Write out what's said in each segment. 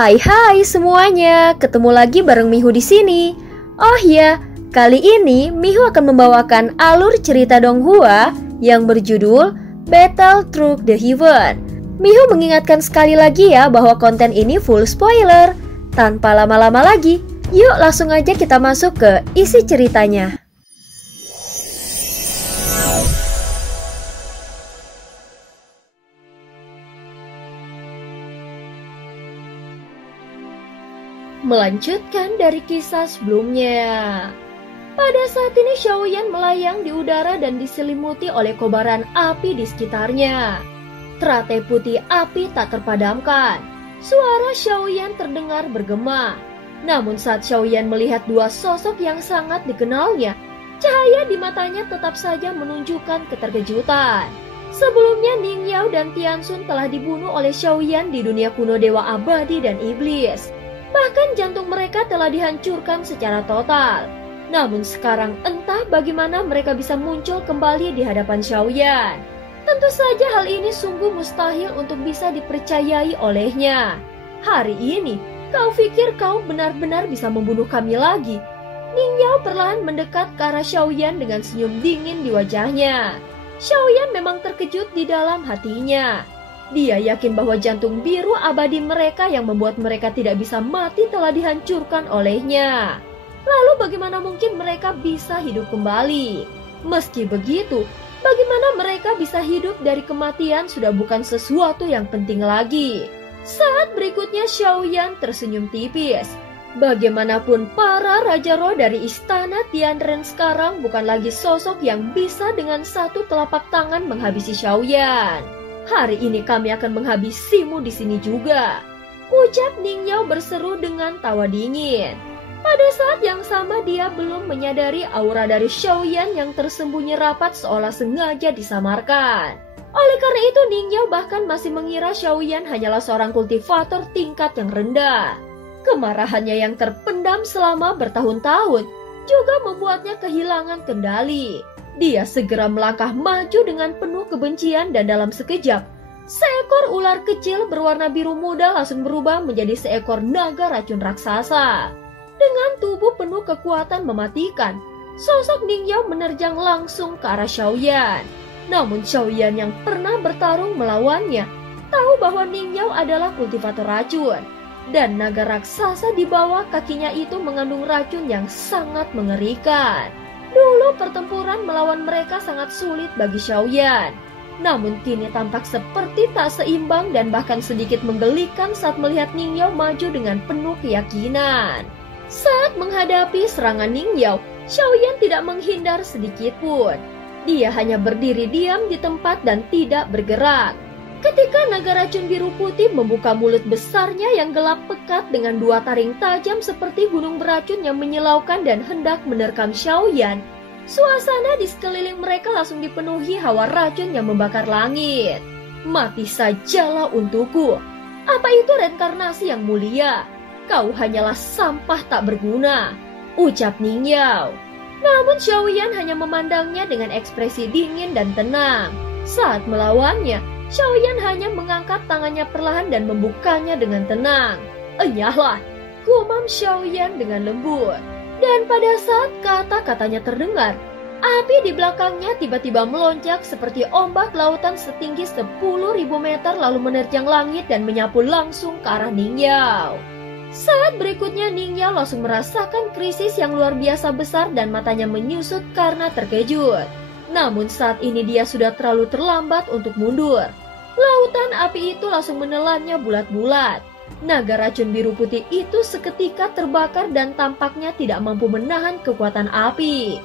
Hai semuanya, ketemu lagi bareng Mihu di sini. Oh ya, kali ini Mihu akan membawakan alur cerita Donghua yang berjudul Battle Through the Heaven. Mihu mengingatkan sekali lagi ya bahwa konten ini full spoiler. Tanpa lama-lama lagi, yuk langsung aja kita masuk ke isi ceritanya. Melanjutkan dari kisah sebelumnya. Pada saat ini Xiaoyan melayang di udara dan diselimuti oleh kobaran api di sekitarnya. Teratai putih api tak terpadamkan. Suara Xiaoyan terdengar bergema. Namun saat Xiaoyan melihat dua sosok yang sangat dikenalnya, cahaya di matanya tetap saja menunjukkan keterkejutan. Sebelumnya Ning Yao dan Tianxun telah dibunuh oleh Xiaoyan di dunia kuno Dewa Abadi dan Iblis. Bahkan jantung mereka telah dihancurkan secara total. Namun sekarang entah bagaimana mereka bisa muncul kembali di hadapan Xiaoyan. Tentu saja hal ini sungguh mustahil untuk bisa dipercayai olehnya. Hari ini, kau pikir kau benar-benar bisa membunuh kami lagi? Ning Yao perlahan mendekat ke arah Xiaoyan dengan senyum dingin di wajahnya. Xiaoyan memang terkejut di dalam hatinya. Dia yakin bahwa jantung biru abadi mereka yang membuat mereka tidak bisa mati telah dihancurkan olehnya. Lalu bagaimana mungkin mereka bisa hidup kembali? Meski begitu, bagaimana mereka bisa hidup dari kematian sudah bukan sesuatu yang penting lagi. Saat berikutnya Xiaoyan tersenyum tipis. Bagaimanapun para Raja Roh dari istana Tianren sekarang bukan lagi sosok yang bisa dengan satu telapak tangan menghabisi Xiaoyan. Hari ini kami akan menghabisimu di sini juga, ucap Ning Yao berseru dengan tawa dingin. Pada saat yang sama dia belum menyadari aura dari Xiaoyan yang tersembunyi rapat seolah sengaja disamarkan. Oleh karena itu Ning Yao bahkan masih mengira Xiaoyan hanyalah seorang kultivator tingkat yang rendah. Kemarahannya yang terpendam selama bertahun-tahun juga membuatnya kehilangan kendali. Dia segera melangkah maju dengan penuh kebencian dan dalam sekejap, seekor ular kecil berwarna biru muda langsung berubah menjadi seekor naga racun raksasa. Dengan tubuh penuh kekuatan mematikan, sosok Ning Yao menerjang langsung ke arah Xiaoyan. Namun Xiaoyan yang pernah bertarung melawannya, tahu bahwa Ning Yao adalah kultivator racun. Dan naga raksasa di bawah kakinya itu mengandung racun yang sangat mengerikan. Dulu pertempuran melawan mereka sangat sulit bagi Xiaoyan. Namun kini tampak seperti tak seimbang dan bahkan sedikit menggelikan saat melihat Ning Yao maju dengan penuh keyakinan. Saat menghadapi serangan Ning Yao, Xiaoyan tidak menghindar sedikit pun. Dia hanya berdiri diam di tempat dan tidak bergerak. Ketika naga racun biru putih membuka mulut besarnya yang gelap pekat dengan dua taring tajam seperti gunung beracun yang menyilaukan dan hendak menerkam Xiaoyan, suasana di sekeliling mereka langsung dipenuhi hawa racun yang membakar langit. Mati sajalah untukku. Apa itu reinkarnasi yang mulia? Kau hanyalah sampah tak berguna, ucap Ning Yao. Namun Xiaoyan hanya memandangnya dengan ekspresi dingin dan tenang. Saat melawannya, Xiaoyan hanya mengangkat tangannya perlahan dan membukanya dengan tenang. Enyahlah, gumam Xiaoyan dengan lembut. Dan pada saat kata-katanya terdengar, api di belakangnya tiba-tiba melonjak seperti ombak lautan setinggi 10.000 meter lalu menerjang langit dan menyapu langsung ke arah Ning Yao. Saat berikutnya Ning Yao langsung merasakan krisis yang luar biasa besar dan matanya menyusut karena terkejut. Namun saat ini dia sudah terlalu terlambat untuk mundur. Lautan api itu langsung menelannya bulat-bulat. Naga racun biru putih itu seketika terbakar dan tampaknya tidak mampu menahan kekuatan api.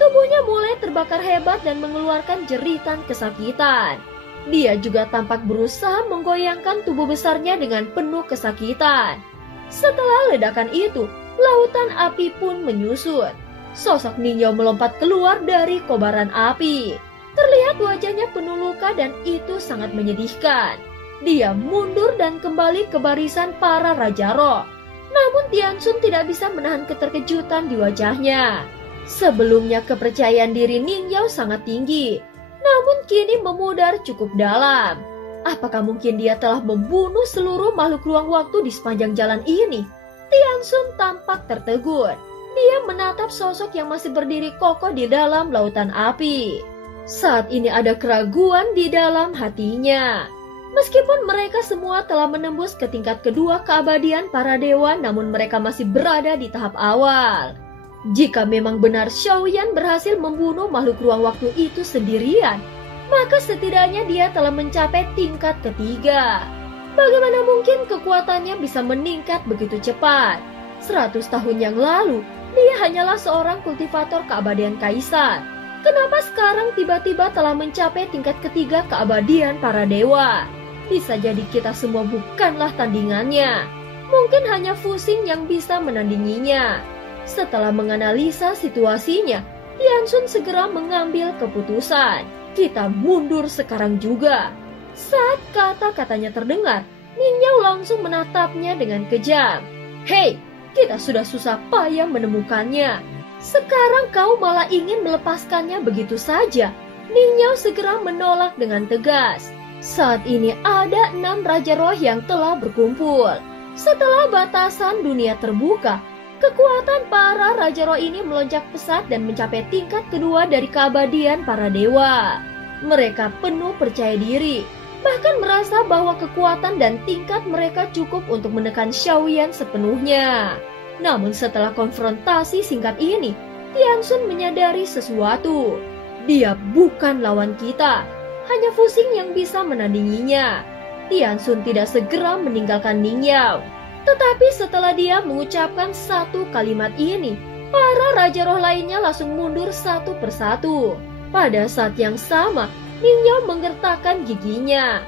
Tubuhnya mulai terbakar hebat dan mengeluarkan jeritan kesakitan. Dia juga tampak berusaha menggoyangkan tubuh besarnya dengan penuh kesakitan. Setelah ledakan itu, lautan api pun menyusut. Sosok Ning Yao melompat keluar dari kobaran api. Terlihat wajahnya penuh luka dan itu sangat menyedihkan. Dia mundur dan kembali ke barisan para Raja Roh. Namun Tianxun tidak bisa menahan keterkejutan di wajahnya. Sebelumnya kepercayaan diri Ning Yao sangat tinggi. Namun kini memudar cukup dalam. Apakah mungkin dia telah membunuh seluruh makhluk ruang waktu di sepanjang jalan ini? Tianxun tampak tertegun. Dia menatap sosok yang masih berdiri kokoh di dalam lautan api. Saat ini ada keraguan di dalam hatinya. Meskipun mereka semua telah menembus ke tingkat kedua keabadian para dewa, namun mereka masih berada di tahap awal. Jika memang benar Xiaoyan berhasil membunuh makhluk ruang waktu itu sendirian, maka setidaknya dia telah mencapai tingkat ketiga. Bagaimana mungkin kekuatannya bisa meningkat begitu cepat? 100 tahun yang lalu, dia hanyalah seorang kultivator keabadian kaisar. Kenapa sekarang tiba-tiba telah mencapai tingkat ketiga keabadian para dewa? Bisa jadi kita semua bukanlah tandingannya. Mungkin hanya Fuxing yang bisa menandinginya. Setelah menganalisa situasinya, Tianxun segera mengambil keputusan. Kita mundur sekarang juga. Saat kata-katanya terdengar, Ningyao langsung menatapnya dengan kejam. Hei, kita sudah susah payah menemukannya. Sekarang kau malah ingin melepaskannya begitu saja. Ningyao segera menolak dengan tegas. Saat ini ada 6 Raja Roh yang telah berkumpul. Setelah batasan dunia terbuka, kekuatan para Raja Roh ini melonjak pesat dan mencapai tingkat kedua dari keabadian para dewa. Mereka penuh percaya diri, bahkan merasa bahwa kekuatan dan tingkat mereka cukup untuk menekan Xiaoyan sepenuhnya. Namun setelah konfrontasi singkat ini, Tianxun menyadari sesuatu. Dia bukan lawan kita, hanya Fuxing yang bisa menandinginya. Tianxun tidak segera meninggalkan Ningyao. Tetapi setelah dia mengucapkan satu kalimat ini, para Raja Roh lainnya langsung mundur satu persatu. Pada saat yang sama, Ningyao menggertakkan giginya.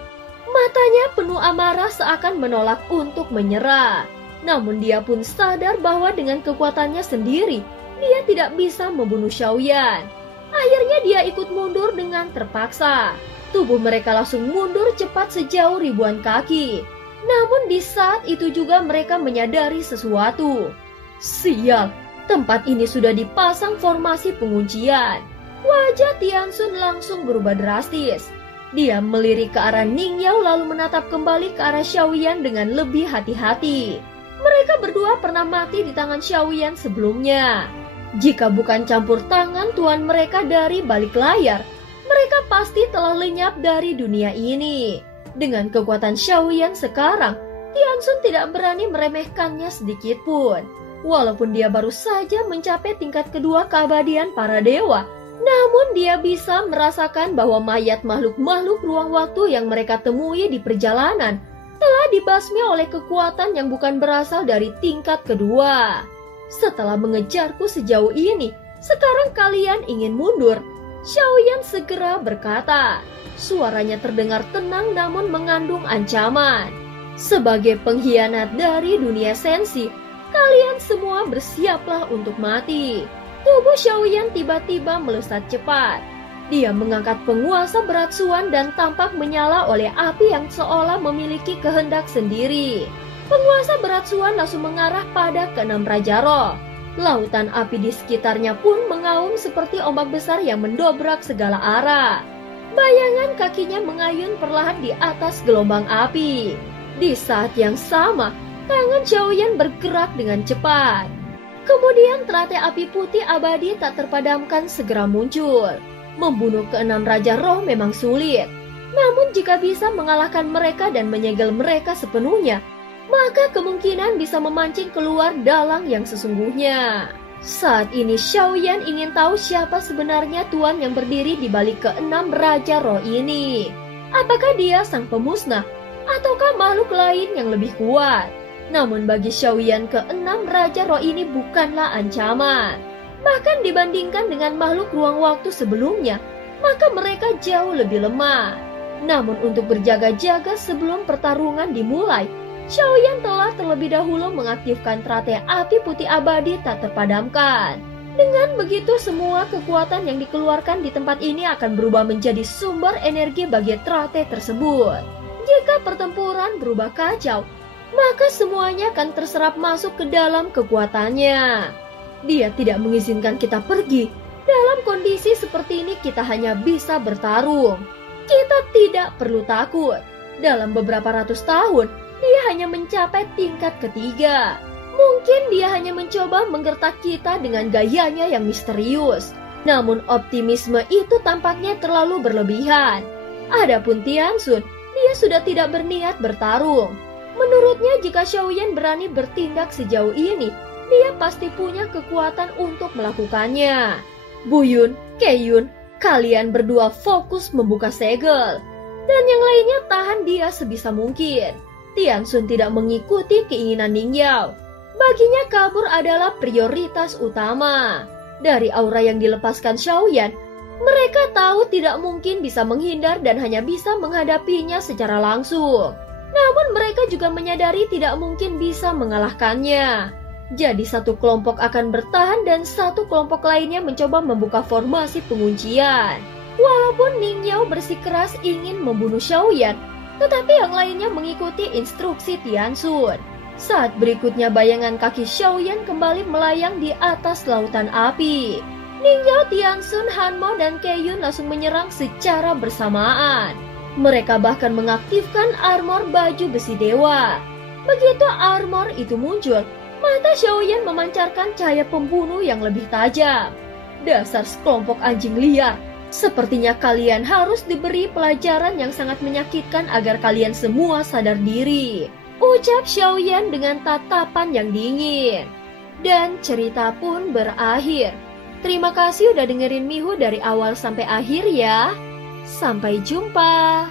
Matanya penuh amarah seakan menolak untuk menyerah. Namun dia pun sadar bahwa dengan kekuatannya sendiri, dia tidak bisa membunuh Xiaoyan. Akhirnya dia ikut mundur dengan terpaksa. Tubuh mereka langsung mundur cepat sejauh ribuan kaki. Namun di saat itu juga mereka menyadari sesuatu. Sial, tempat ini sudah dipasang formasi penguncian. Wajah Tianxun langsung berubah drastis. Dia melirik ke arah Ningyao lalu menatap kembali ke arah Xiaoyan dengan lebih hati-hati. Mereka berdua pernah mati di tangan Xiaoyan sebelumnya. Jika bukan campur tangan tuan mereka dari balik layar, mereka pasti telah lenyap dari dunia ini. Dengan kekuatan Xiaoyan sekarang, Tianxun tidak berani meremehkannya sedikit pun. Walaupun dia baru saja mencapai tingkat kedua keabadian para dewa, namun dia bisa merasakan bahwa mayat makhluk-makhluk ruang waktu yang mereka temui di perjalanan telah dibasmi oleh kekuatan yang bukan berasal dari tingkat kedua. Setelah mengejarku sejauh ini, sekarang kalian ingin mundur? Xiaoyan segera berkata. Suaranya terdengar tenang namun mengandung ancaman. Sebagai pengkhianat dari dunia sensi, kalian semua bersiaplah untuk mati. Tubuh Xiaoyan tiba-tiba melesat cepat. Dia mengangkat penguasa beratsuan dan tampak menyala oleh api yang seolah memiliki kehendak sendiri. Penguasa beratsuan langsung mengarah pada keenam Raja Roh. Lautan api di sekitarnya pun mengaum seperti ombak besar yang mendobrak segala arah. Bayangan kakinya mengayun perlahan di atas gelombang api. Di saat yang sama, tangan Xiaoyan bergerak dengan cepat. Kemudian teratai api putih abadi tak terpadamkan segera muncul. Membunuh keenam Raja Roh memang sulit. Namun jika bisa mengalahkan mereka dan menyegel mereka sepenuhnya, maka kemungkinan bisa memancing keluar dalang yang sesungguhnya. Saat ini Xiaoyan ingin tahu siapa sebenarnya tuan yang berdiri di balik keenam Raja Roh ini. Apakah dia sang pemusnah ataukah makhluk lain yang lebih kuat? Namun bagi Xiaoyan keenam Raja Roh ini bukanlah ancaman. Bahkan dibandingkan dengan makhluk ruang waktu sebelumnya, maka mereka jauh lebih lemah. Namun untuk berjaga-jaga sebelum pertarungan dimulai, Xiaoyan telah terlebih dahulu mengaktifkan teratai api putih abadi tak terpadamkan. Dengan begitu semua kekuatan yang dikeluarkan di tempat ini akan berubah menjadi sumber energi bagi teratai tersebut. Jika pertempuran berubah kacau, maka semuanya akan terserap masuk ke dalam kekuatannya. Dia tidak mengizinkan kita pergi. Dalam kondisi seperti ini kita hanya bisa bertarung. Kita tidak perlu takut. Dalam beberapa ratus tahun, dia hanya mencapai tingkat ketiga. Mungkin dia hanya mencoba menggertak kita dengan gayanya yang misterius. Namun optimisme itu tampaknya terlalu berlebihan. Adapun Tianxun, dia sudah tidak berniat bertarung. Menurutnya jika Xiaoyan berani bertindak sejauh ini, dia pasti punya kekuatan untuk melakukannya. Buyun, Keiyun, kalian berdua fokus membuka segel. Dan yang lainnya tahan dia sebisa mungkin. Tianxun tidak mengikuti keinginan Ning Yao. Baginya kabur adalah prioritas utama. Dari aura yang dilepaskan Xiaoyan, mereka tahu tidak mungkin bisa menghindar dan hanya bisa menghadapinya secara langsung. Namun mereka juga menyadari tidak mungkin bisa mengalahkannya. Jadi satu kelompok akan bertahan dan satu kelompok lainnya mencoba membuka formasi penguncian. Walaupun Ning Yao bersikeras ingin membunuh Xiaoyan, tetapi yang lainnya mengikuti instruksi Tianxun. Saat berikutnya bayangan kaki Xiaoyan kembali melayang di atas lautan api. Ning Yao, Tianxun, Hanmo, dan Keiyun langsung menyerang secara bersamaan. Mereka bahkan mengaktifkan armor baju besi dewa. Begitu armor itu muncul, mata Xiaoyan memancarkan cahaya pembunuh yang lebih tajam. Dasar sekelompok anjing liar, sepertinya kalian harus diberi pelajaran yang sangat menyakitkan agar kalian semua sadar diri. Ucap Xiaoyan dengan tatapan yang dingin. Dan cerita pun berakhir. Terima kasih udah dengerin Miho dari awal sampai akhir ya. Sampai jumpa.